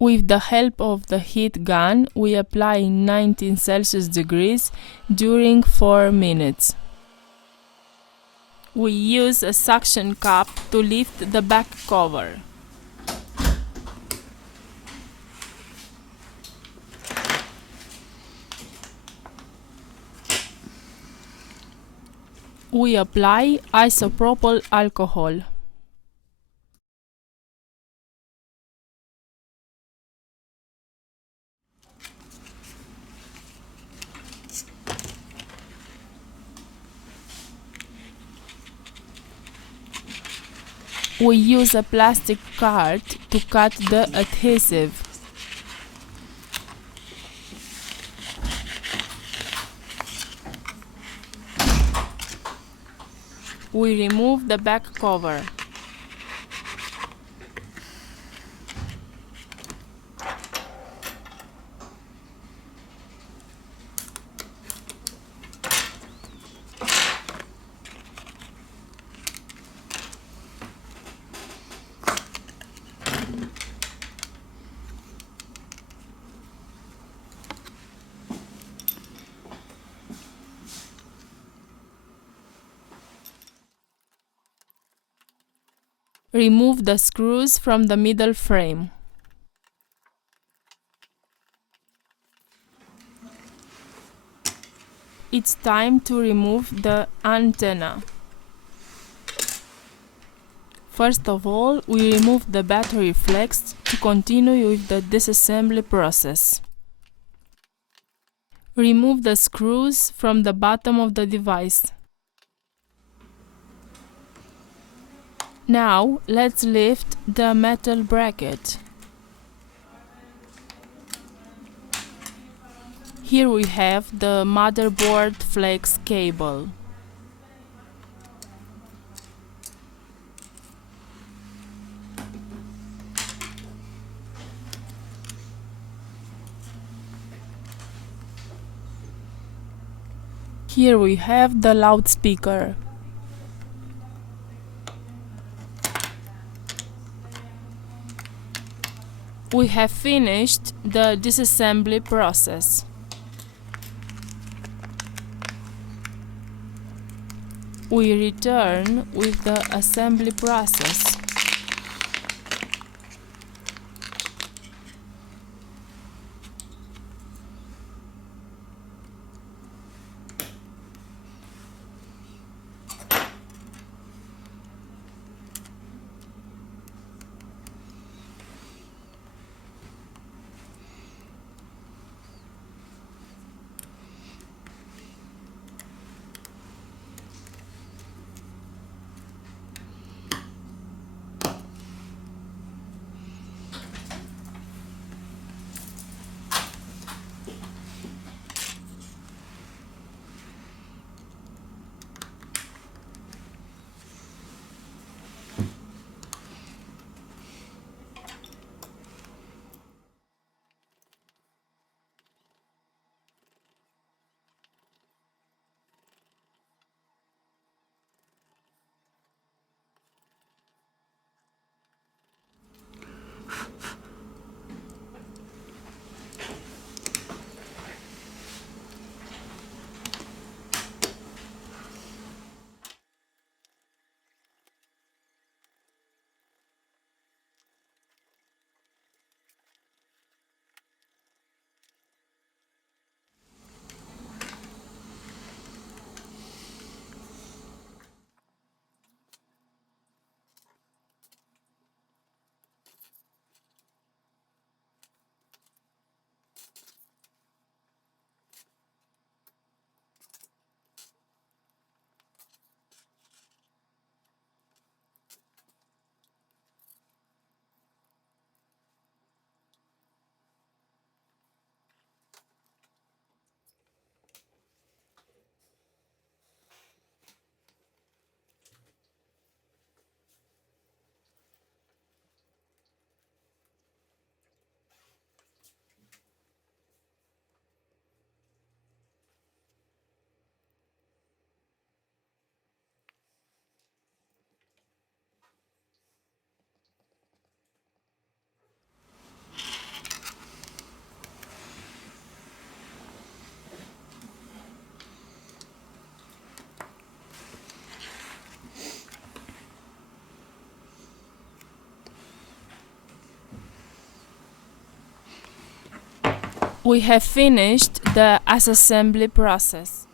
With the help of the heat gun, we apply 19 Celsius degrees during 4 minutes. We use a suction cup to lift the back cover. We apply isopropyl alcohol. We use a plastic card to cut the adhesive. We remove the back cover. Remove the screws from the middle frame. It's time to remove the antenna. First of all, we remove the battery flex to continue with the disassembly process. Remove the screws from the bottom of the device. Now, let's lift the metal bracket. Here we have the motherboard flex cable. Here we have the loudspeaker. We have finished the disassembly process. We return with the assembly process. We have finished the assembly process.